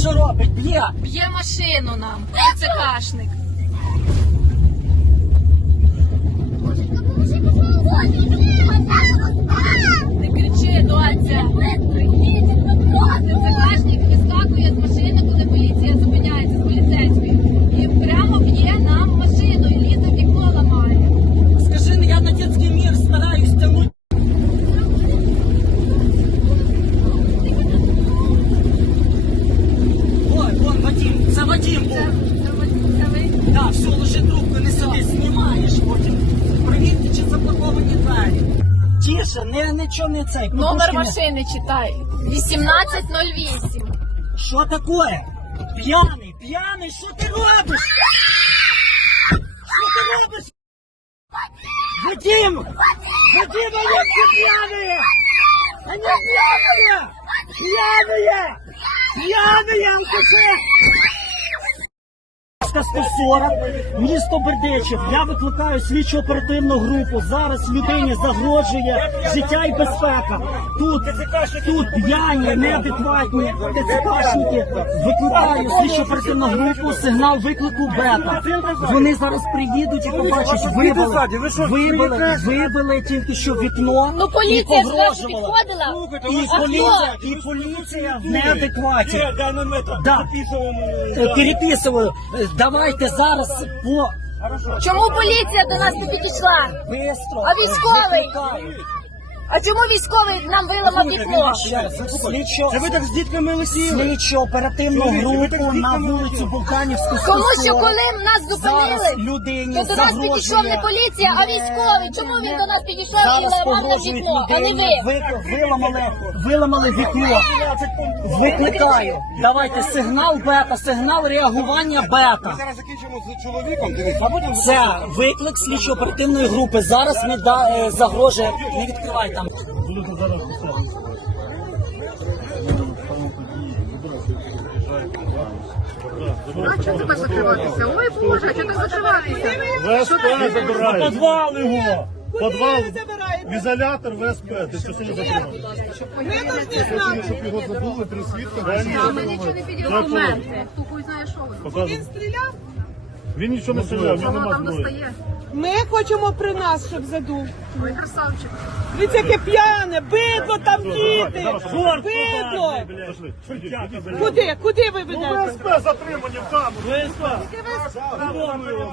Що робить б'є Б'є машину нам це кашник. не, цей. Номер машини читай. 1808. Що такое? П'яний. п'яний, що ти робиш? Що ти робиш? Вадим! Вадим, а не п'яний? пьяные. п'яний! пьяные. не п'яний? анкаше. 140, місто Бердечів. я викликаю слідчу оперативну групу. Зараз людині загрожує життя і безпека. Тут тут п'яні, неадекватні не ТЦКшники. викликаю слідчу оперативну групу, сигнал виклику Бета. Вони зараз приїдуть і побачать, вибили. Вибили. вибили, вибили тільки що вікно. Ну, поліція і підходила. І а поліція що? і поліція неадикватна. Переписували. Давайте зараз по... чому поліція до нас не підійшла, А стройсковий. А чому військовий нам виламав вікно? <рикул 'я> слідчо... це ви так з дітками свічу оперативну групу на вулицю Булканівську. Кому що коли нас зупинили то до нас підійшов не поліція, а військовий? Чому він до нас підійшов і нам на вікно? А не ви? виламали виламали вікно. Викликаю давайте сигнал бета, сигнал реагування бета. Зараз закінчимо з чоловіком. Все виклик слідчо оперативної групи зараз ми да загрожує Не відкривайте. Будемо зараз тебе закриватися. Ой, Ми закривається. закриватися. Веспе забирає подвал його ізолятор Ти Що не щоб його забули три свідки. Ми нічого не підіменти? знає, що він стріляв. Він нічого не саме. Ми хочемо при нас, щоб задув. Ой, красавчик. Дивіться, яке п'яне, битво там, діти! бидло. Доброго. Куди? Куди ви ведете? Ну, в ВСП затримані в ВСП. Вис...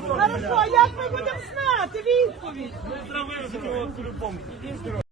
Хорошо, а як ми будемо знати? Відповідь. Ми тревимо по любому.